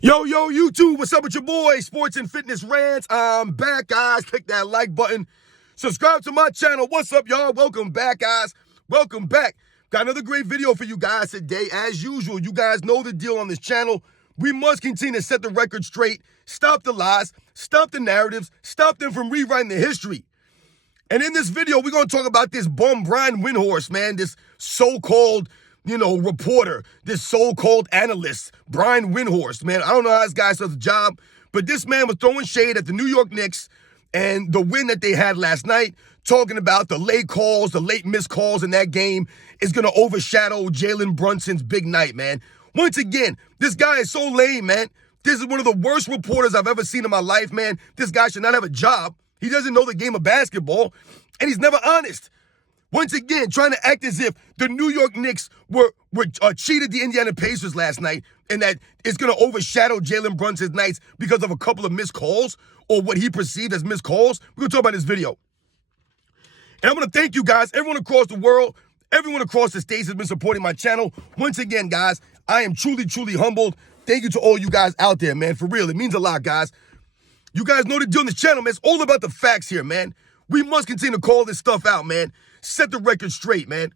Yo, YouTube, what's up with your boy, Sports and Fitness Rants? I'm back, guys. Click that like button. Subscribe to my channel. What's up, y'all? Welcome back, guys. Welcome back. Got another great video for you guys today. As usual, you guys know the deal on this channel. We must continue to set the record straight, stop the lies, stop the narratives, stop them from rewriting the history. And in this video, we're going to talk about this bum Brian Windhorst, man, this so-called reporter, this so-called analyst, Brian Windhorst, man. I don't know how this guy does the job, but this man was throwing shade at the New York Knicks and the win that they had last night, talking about the late calls, the late missed calls in that game is going to overshadow Jalen Brunson's big night, man. Once again, this guy is so lame, man. This is one of the worst reporters I've ever seen in my life, man. This guy should not have a job. He doesn't know the game of basketball, and he's never honest. Once again, trying to act as if the New York Knicks were cheated the Indiana Pacers last night and that it's going to overshadow Jalen Brunson's nights because of a couple of missed calls or what he perceived as missed calls. We're going to talk about this video. And I'm going to thank you guys, everyone across the world, everyone across the states has been supporting my channel. Once again, guys, I am truly, truly humbled. Thank you to all you guys out there, man. For real, it means a lot, guys. You guys know the deal on this channel, man. It's all about the facts here, man. We must continue to call this stuff out, man. Set the record straight, man.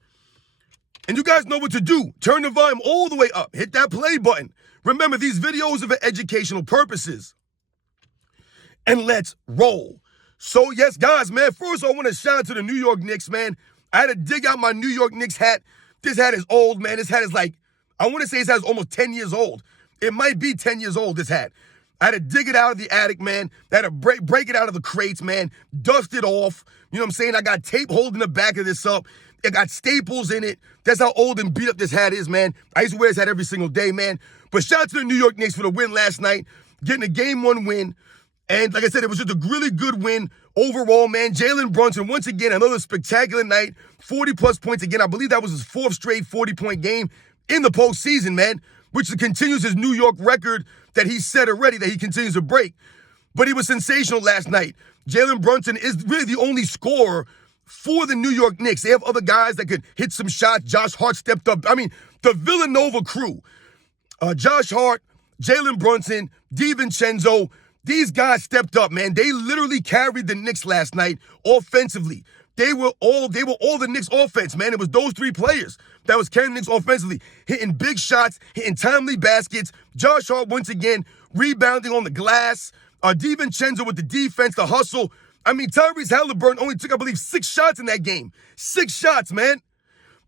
And you guys know what to do. Turn the volume all the way up. Hit that play button. Remember, these videos are for educational purposes. And let's roll. So, yes, guys, man, first I want to shout out to the New York Knicks, man. I had to dig out my New York Knicks hat. This hat is old, man. This hat is like, I want to say this hat is almost 10 years old. It might be 10 years old, this hat. I had to dig it out of the attic, man. I had to break it out of the crates, man. Dust it off. You know what I'm saying? I got tape holding the back of this up. It got staples in it. That's how old and beat up this hat is, man. I used to wear this hat every single day, man. But shout out to the New York Knicks for the win last night, getting a Game 1 win. And like I said, it was just a really good win overall, man. Jalen Brunson, once again, another spectacular night. 40-plus points again. I believe that was his fourth straight 40-point game in the postseason, man, which continues his New York record that he set already, that he continues to break. But he was sensational last night. Jalen Brunson is really the only scorer for the New York Knicks. They have other guys that could hit some shots. Josh Hart stepped up. I mean, the Villanova crew, Josh Hart, Jalen Brunson, DiVincenzo, these guys stepped up, man. They literally carried the Knicks last night offensively. They were all the Knicks offense, man. It was those three players that was carrying the Knicks offensively, hitting big shots, hitting timely baskets. Josh Hart, once again, rebounding on the glass. DiVincenzo with the defense, the hustle. I mean, Tyrese Halliburton only took, I believe, 6 shots in that game. 6 shots, man.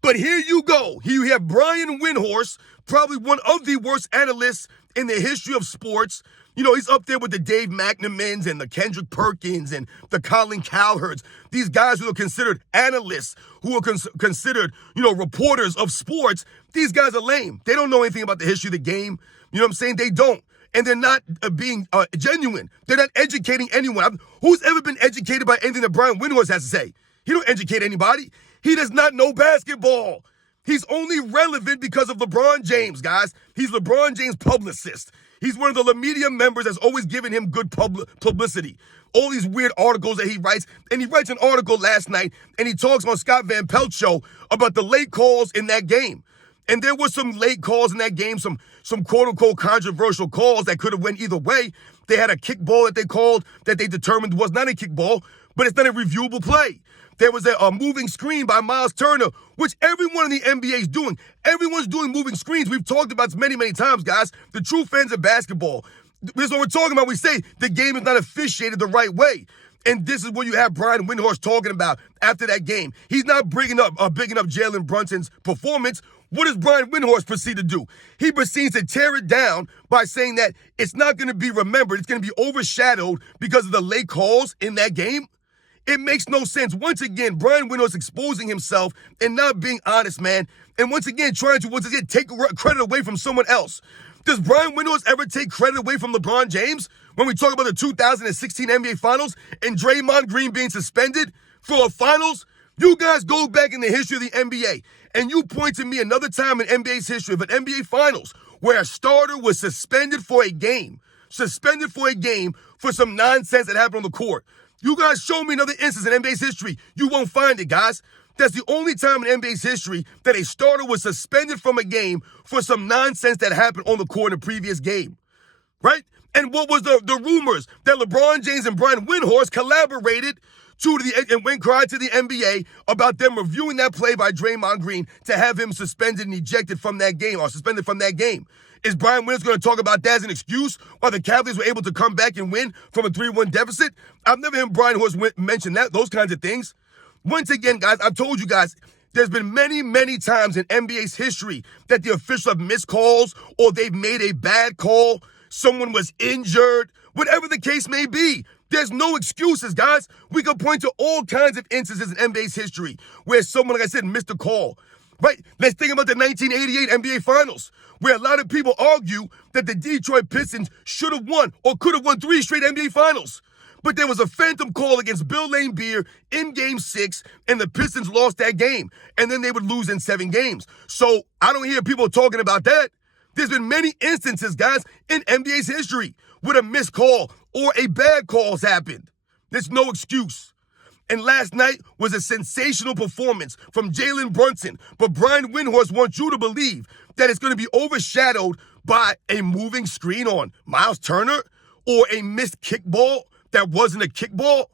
But here you go. Here you have Brian Windhorst, probably one of the worst analysts in the history of sports. You know, he's up there with the Dave McNamans and the Kendrick Perkins and the Colin Cowherds. These guys who are considered analysts, who are considered, reporters of sports. These guys are lame. They don't know anything about the history of the game. You know what I'm saying? They don't. And they're not being genuine. They're not educating anyone. Who's ever been educated by anything that Brian Windhorst has to say? He don't educate anybody. He does not know basketball. He's only relevant because of LeBron James, guys. He's LeBron James' publicist. He's one of the media members that's always given him good publicity. All these weird articles that he writes. And he writes an article last night, and he talks on Scott Van Pelt's show about the late calls in that game. And there were some late calls in that game, some quote-unquote controversial calls that could have went either way. They had a kickball that they called that they determined was not a kickball, but it's not a reviewable play. There was a moving screen by Miles Turner, which everyone in the NBA is doing. Everyone's doing moving screens. We've talked about this many, many times, guys. The true fans of basketball. This is what we're talking about. We say the game is not officiated the right way. And this is what you have Brian Windhorst talking about after that game. He's not bigging up Jalen Brunson's performance. What does Brian Windhorst proceed to do? He proceeds to tear it down by saying that it's not going to be remembered. It's going to be overshadowed because of the late calls in that game. It makes no sense. Once again, Brian Windhorst exposing himself and not being honest, man. And once again, trying to take credit away from someone else. Does Brian Windhorst ever take credit away from LeBron James when we talk about the 2016 NBA Finals and Draymond Green being suspended for a finals? You guys go back in the history of the NBA and you point to me another time in NBA's history of an NBA Finals where a starter was suspended for a game for some nonsense that happened on the court. You guys show me another instance in NBA's history. You won't find it, guys. That's the only time in NBA's history that a starter was suspended from a game for some nonsense that happened on the court in a previous game. right? And what was the rumors? That LeBron James and Brian Windhorst collaborated and went cried to the NBA about them reviewing that play by Draymond Green to have him suspended and ejected from that game, or suspended from that game. Is Brian Windhorst going to talk about that as an excuse why the Cavaliers were able to come back and win from a 3-1 deficit? I've never heard Brian Windhorst mention those kinds of things. Once again, guys, I've told you guys, there's been many, many times in NBA's history that the officials have missed calls or they've made a bad call. Someone was injured, whatever the case may be. There's no excuses, guys. We can point to all kinds of instances in NBA's history where someone, like I said, missed a call. Right? Let's think about the 1988 NBA Finals, where a lot of people argue that the Detroit Pistons should have won or could have won 3 straight NBA Finals. But there was a phantom call against Bill Laimbeer in Game 6, and the Pistons lost that game. And then they would lose in 7 games. So I don't hear people talking about that. There's been many instances, guys, in NBA's history where a missed call or a bad call has happened. There's no excuse. And last night was a sensational performance from Jalen Brunson. But Brian Windhorst wants you to believe that it's going to be overshadowed by a moving screen on Miles Turner or a missed kickball that wasn't a kickball.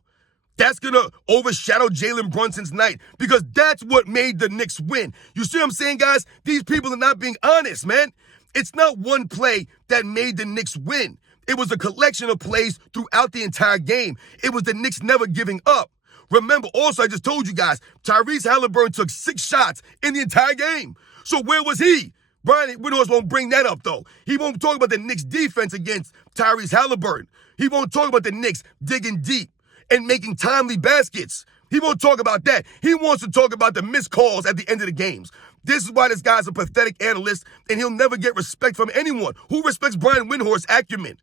That's going to overshadow Jalen Brunson's night because that's what made the Knicks win. You see what I'm saying, guys? These people are not being honest, man. It's not one play that made the Knicks win. It was a collection of plays throughout the entire game. It was the Knicks never giving up. Remember, also, I just told you guys, Tyrese Halliburton took 6 shots in the entire game. So where was he? Brian Windhorst won't bring that up, though. He won't talk about the Knicks' defense against Tyrese Halliburton. He won't talk about the Knicks digging deep and making timely baskets. He won't talk about that. He wants to talk about the missed calls at the end of the games. This is why this guy's a pathetic analyst, and he'll never get respect from anyone. Who respects Brian Windhorst's acumen?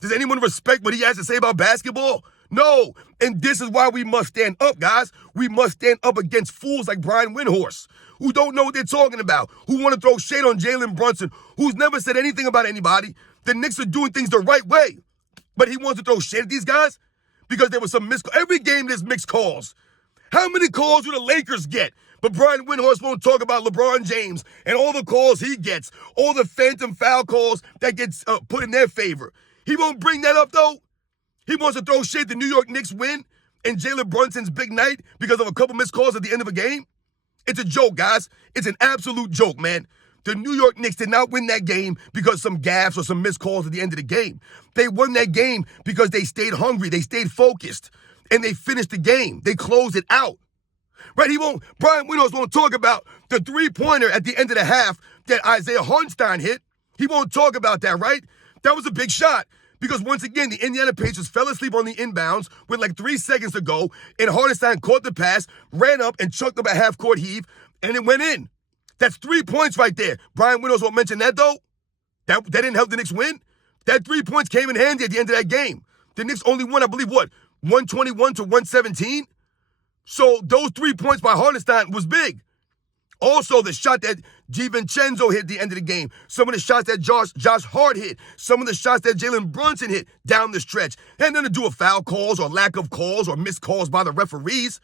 Does anyone respect what he has to say about basketball? No. And this is why we must stand up, guys. We must stand up against fools like Brian Windhorst, who don't know what they're talking about, who want to throw shade on Jalen Brunson, who's never said anything about anybody. The Knicks are doing things the right way. But he wants to throw shade at these guys because there was some missed calls. Every game there's mixed calls. How many calls do the Lakers get? But Brian Windhorst won't talk about LeBron James and all the calls he gets, all the phantom foul calls that gets put in their favor. He won't bring that up, though. He wants to throw shade the New York Knicks win and Jalen Brunson's big night because of a couple missed calls at the end of a game. It's a joke, guys. It's an absolute joke, man. The New York Knicks did not win that game because some gaffes or some missed calls at the end of the game. They won that game because they stayed hungry, they stayed focused, and they finished the game. They closed it out. Right? Brian Windhorst won't talk about the 3-pointer at the end of the half that Isaiah Hartenstein hit. He won't talk about that, right? That was a big shot. Because once again, the Indiana Pacers fell asleep on the inbounds with like 3 seconds to go, and Hartenstein caught the pass, ran up, and chucked up a half-court heave, and it went in. That's 3 points right there. Brian Windhorst won't mention that, though. That didn't help the Knicks win. That 3 points came in handy at the end of that game. The Knicks only won, I believe, 121 to 117? So those 3 points by Hartenstein was big. Also, the shot that DiVincenzo hit at the end of the game, some of the shots that Josh Hart hit, some of the shots that Jalen Brunson hit down the stretch, had nothing to do with foul calls or lack of calls or missed calls by the referees.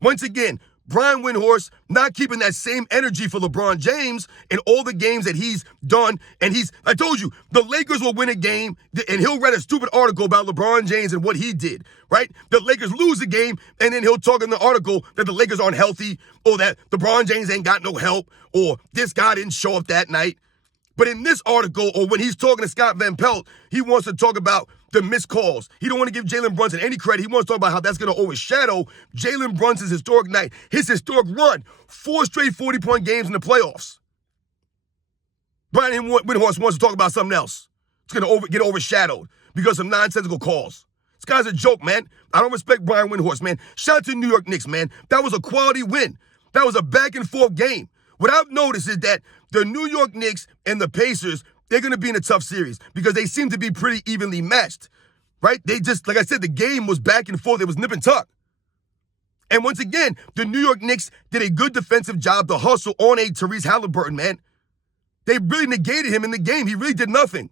Once again, Brian Windhorst not keeping that same energy for LeBron James in all the games that he's done. And I told you, the Lakers will win a game, and he'll write a stupid article about LeBron James and what he did, right? The Lakers lose the game, and then he'll talk in the article that the Lakers aren't healthy, or that LeBron James ain't got no help, or this guy didn't show up that night. But in this article, or when he's talking to Scott Van Pelt, he wants to talk about the missed calls. He don't want to give Jalen Brunson any credit. He wants to talk about how that's going to overshadow Jalen Brunson's historic night, his historic run, 4 straight 40-point games in the playoffs. Brian Windhorst wants to talk about something else. It's going to get overshadowed because of nonsensical calls. This guy's a joke, man. I don't respect Brian Windhorst, man. Shout out to the New York Knicks, man. That was a quality win. That was a back-and-forth game. What I've noticed is that the New York Knicks and the Pacers, they're going to be in a tough series because they seem to be pretty evenly matched, right? They just, like I said, the game was back and forth. It was nip and tuck. And once again, the New York Knicks did a good defensive job to hustle on a Tyrese Halliburton, man. They really negated him in the game. He really did nothing.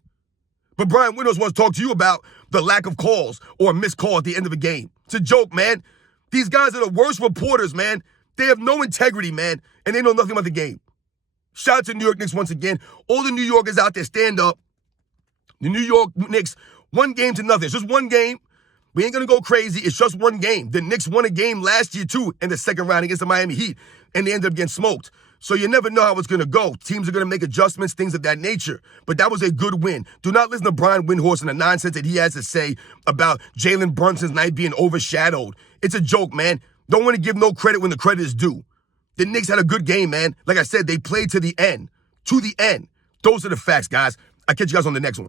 But Brian Windhorst wants to talk to you about the lack of calls or a missed call at the end of a game. It's a joke, man. These guys are the worst reporters, man. They have no integrity, man, and they know nothing about the game. Shout out to New York Knicks once again. All the New Yorkers out there, stand up. The New York Knicks, 1-0. It's just one game. We ain't going to go crazy. It's just one game. The Knicks won a game last year, too, in the second round against the Miami Heat, and they ended up getting smoked. So you never know how it's going to go. Teams are going to make adjustments, things of that nature. But that was a good win. Do not listen to Brian Windhorst and the nonsense that he has to say about Jalen Brunson's night being overshadowed. It's a joke, man. Don't want to give no credit when the credit is due. The Knicks had a good game, man. Like I said, they played to the end. To the end. Those are the facts, guys. I'll catch you guys on the next one.